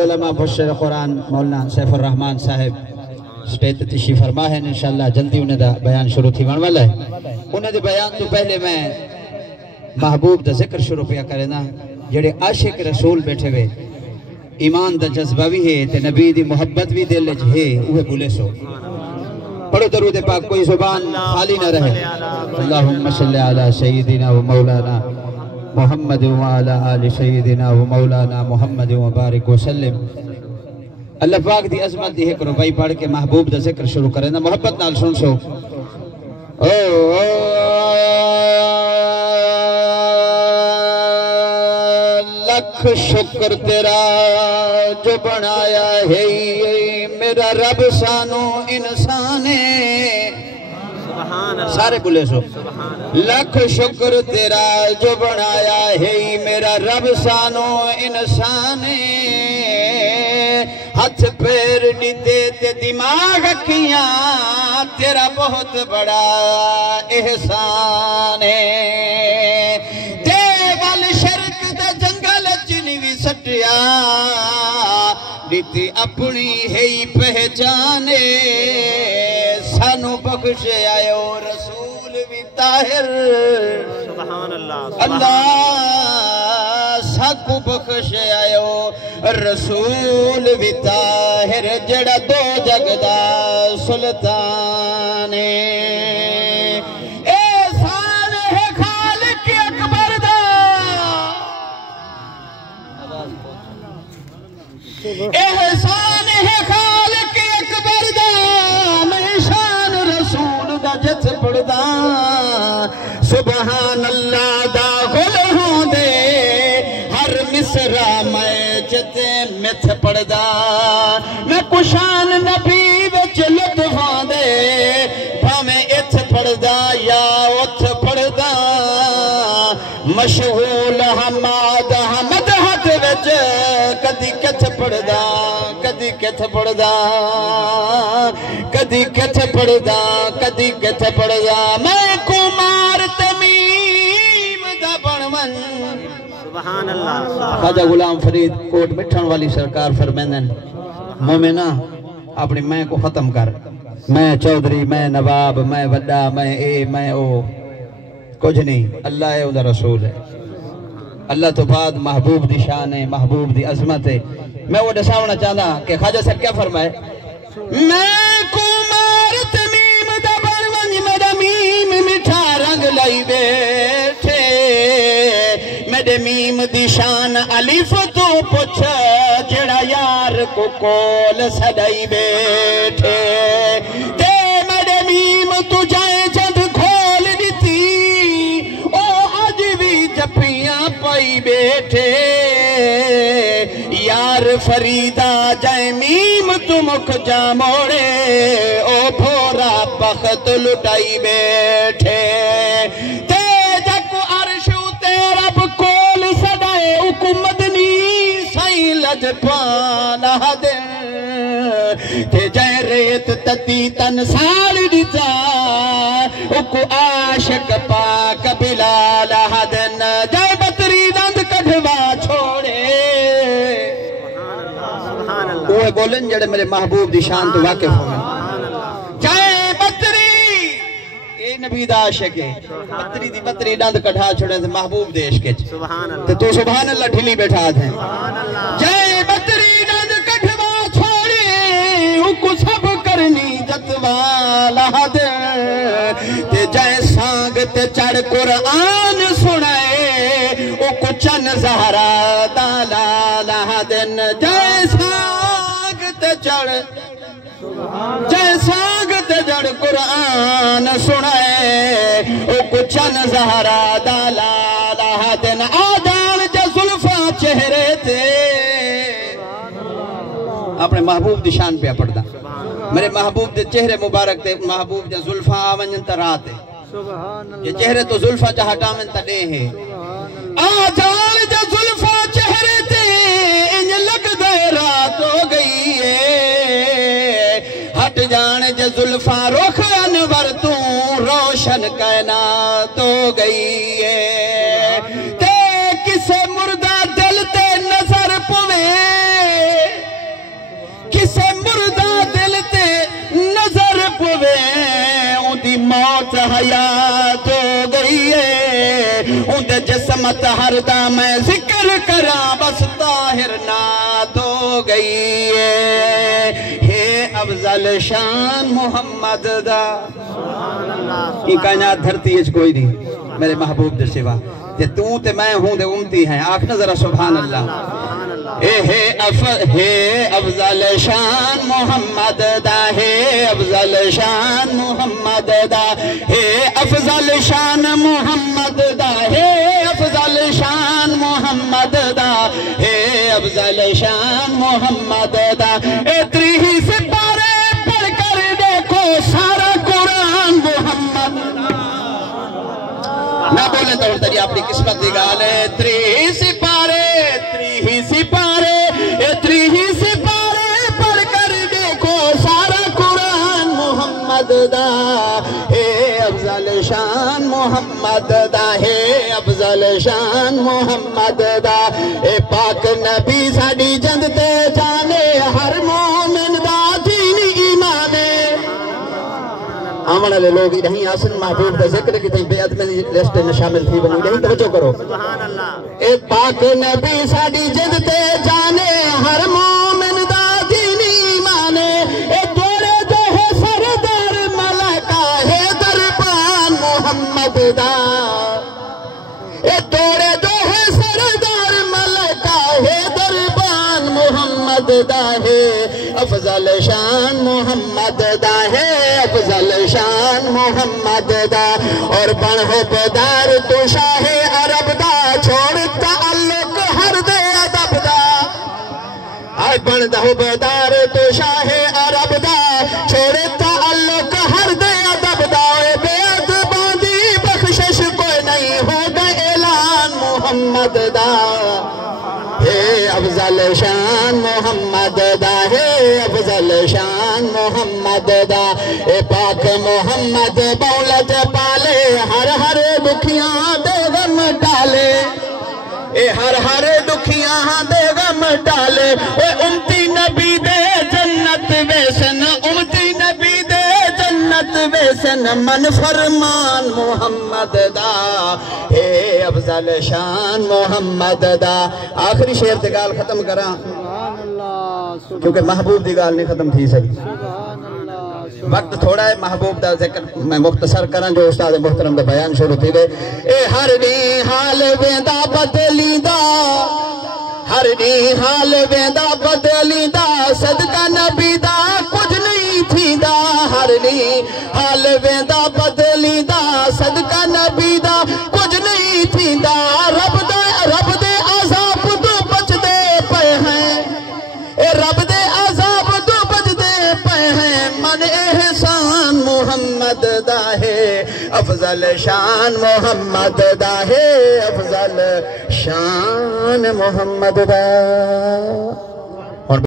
علماء مفسر قرآن مولانا سیف الرحمن صاحب سٹیج تشریف فرما ہے انشاءاللہ جلدی انہیں دا بیان شروع تھی من والا ہے انہیں دے بیان تو پہلے میں محبوب دا ذکر شروع پیا کرے نا جڑے عاشق رسول بیٹھے ہوئے ایمان دا جذبہ بھی ہے تے نبی دی محبت بھی دل وچ ہے اوہ بھولے سو پڑھو درود پاک کوئی زبان خالی نہ رہے اللہم صلی علی سیدنا و مولانا محمد وعلى آل سیدنا و مولانا محمد وبارک وسلم اللہ پاک دی عظمت دی ایک ربائی پڑھ کے محبوب دا ذکر شروع کریں نا محبت نال سن سو لکھ شکر تیرا جو بنایا ہے میرا رب سانو انسانے سارے بولے سو لکھ شکر تیرا جو بنایا ہے میرا رب سانو انسانے ہاتھ پیر ڈیتے تے دماغ کیاں تیرا بہت بڑا احسان ہے دیوال شرک دا جنگل چنوی سٹیا دیتی اپنی ہے پہچانے سانو بخش آئے رسول بھی طاہر سبحان اللہ ساکو بخش آئے رسول بھی طاہر جڑا دو جگ دا سلطان احسان ہے خالق اکبر دا احسان ہے خالق اکبر دا میں شان رسول دا جت پڑدا سبحان اللہ دا غل ہوں دے ہر مصرہ میں جتے مت پڑدا میں کشان نبی وچ لطفاں دے بھامیں ات پڑدا یا ات پڑدا مشغول حماد حمد ہاتھ وچ کدی کت پڑدا کدی کت پڑدا کدی کت پڑدا کدی کت پڑدا میں کمار تمیم دا بنون سبحان اللہ خواجہ غلام فرید کوٹ مٹھن والی سرکار فرمیندن مومنہ اپنی میں کو ختم کر میں چودھری میں نواب میں وڈا میں اے میں او کچھ نہیں اللہ ہے ادھا رسول ہے اللہ تو بعد محبوب دی شان ہے محبوب دی عظمت ہے میں وہ دساونا چاہتا کہ خواجہ صاحب کیا فرمائے میں کمار تمیم دا بنونج میرا میم مٹھا رنگ لائی بیٹھے میرے میم دی شان علیف تو پچھ جڑا یار کو کول سڑائی بیٹھے تے میرے میم تو جائے جد کھول دیتی او آج بھی جپیاں پائی بیٹھے یار فریدہ جائے میم تو مکھ جا موڑے او بھورا بخت لٹائی بیٹھے تیجہ کو عرشو تیرب کول سڑائے حکومتنی سائیں لج پانا دے تیجہ ریت تتی تن سال دیتا اکو عاشق پاک بلال حدن جائے بطری نند کڑھوا چھوڑے وہ بولن جڑے میرے محبوب دی شان تو واقف ہوئے جائے بطری اے نبی دا عاشق ہے بطری دی بطری نند کڑھا چھوڑے تھے محبوب دیش کے تو سبحان اللہ ڈھلی بیٹھا تھے جائے بطری نند کڑھوا چھوڑے اکو سب کرنی جتوالا دے تے جائے سانگ تے چڑھ قرآن سنائے او کچن زہرا دالالا دن جائے سانگ تے چڑھ جائے سانگ تے چڑھ قرآن سنائے او کچن زہرا دالالا دن آجان جا ظلفہ چہرے تے اپنے محبوب دی شان پہ پڑھدا میرے محبوب دے چہرے مبارک تے محبوب جا ظلفہ آونجن تا رات ہے یہ چہرے تو ظلفہ جا ہٹامن تا دے ہیں آجان جا ظلفہ چہرے تے انج لگ دے رات ہو گئی ہے ہٹ جان جا ظلفہ رخ انور تو روشن کائنات ہو گئی ہے تے کسے مردہ دل تے نظر پوے یاد ہو گئی ہے اندے جسم طاہر دا میں ذکر کراں بس طاہر ناد ہو گئی ہے افضل شان محمد دا یہ کائنات دھرتی اچ کوئی نہیں میرے محبوب دے سوا کہ تو تے میں ہوں دے امتی ہیں آکھنا ذرا سبحان اللہ ہے افضل شان محمد دا ہے افضل شان محمد دا ہے افضل شان محمد دا ہے افضل شان محمد دا ہے افضل شان محمد دا اتری ہی سپارے پڑھ کر دیکھو سارا قرآن محمد نہ بولیں تو تری اپنی قسمت دی گال ہے اتری ہی سپارے پڑھ کر دیکھو سارا قرآن محمد دا ہے افضل شان محمد دا ہے افضل شان محمد دا اے پاک نبی ساڑی جند تے جانے ہر مومن دا دین ایمانے آمن علیہ لوگ نہیں آسن محبوب دا ذکر کی تھی بے ادمین لسٹ میں شامل تھی بنی نہیں توجہ کرو اے پاک نبی ساڑی جند تے جانے ہر مومن دا دین ایمانے اے توڑے جو ہے سردار ملکہ ہے دربان محمد دا اے توڑے جو ہے سردار ملکہ ہے دربان محمد دا ہے افضل شان محمد دا ہے افضل شان محمد دا اور بن ہو بدار تو شاہ عرب دا چھوڑ تعلق ہر دے ادب دا آئے بن دہو بدار تو شاہ عرب دا چھوڑ تعلق ہر دے ادب دا بے ادبان دی بخشش کوئی نہیں ہوگا اعلان محمد دا ہے افضل شان محمد دا ہے افضل شان محمد دا اے پاک محمد بولت پالے ہر ہر دکھیاں دے غم ڈالے اے ہر دکھیاں دے غم ڈالے اے امتی نبی دے جنت ویسن امتی نبی دے جنت ویسن من فرمان محمد دا اے افضل شان محمد دا آخری شعر تے گال ختم کراں کیونکہ محبوب دی گال نہیں ختم تھی سکتی وقت تھوڑا ہے محبوب دا ذکر میں مختصر کراں جو استاد محترم دا بیان شروع تھی گئے اے ہر دی حال ویندا بدلی دا ہر دی حال ویندا بدلی دا صدقہ نبی دا کچھ نہیں تھی دا ہر دی حال ویندا بدلی دا صدقہ نبی دا کچھ نہیں تھی دا رب دے عذاب تو بچ دے پے ہیں اے رب دے عذاب تو بچ دے پے ہیں من احسان محمد دا ہے افضل شان محمد دا ہے افضل شان محمد دا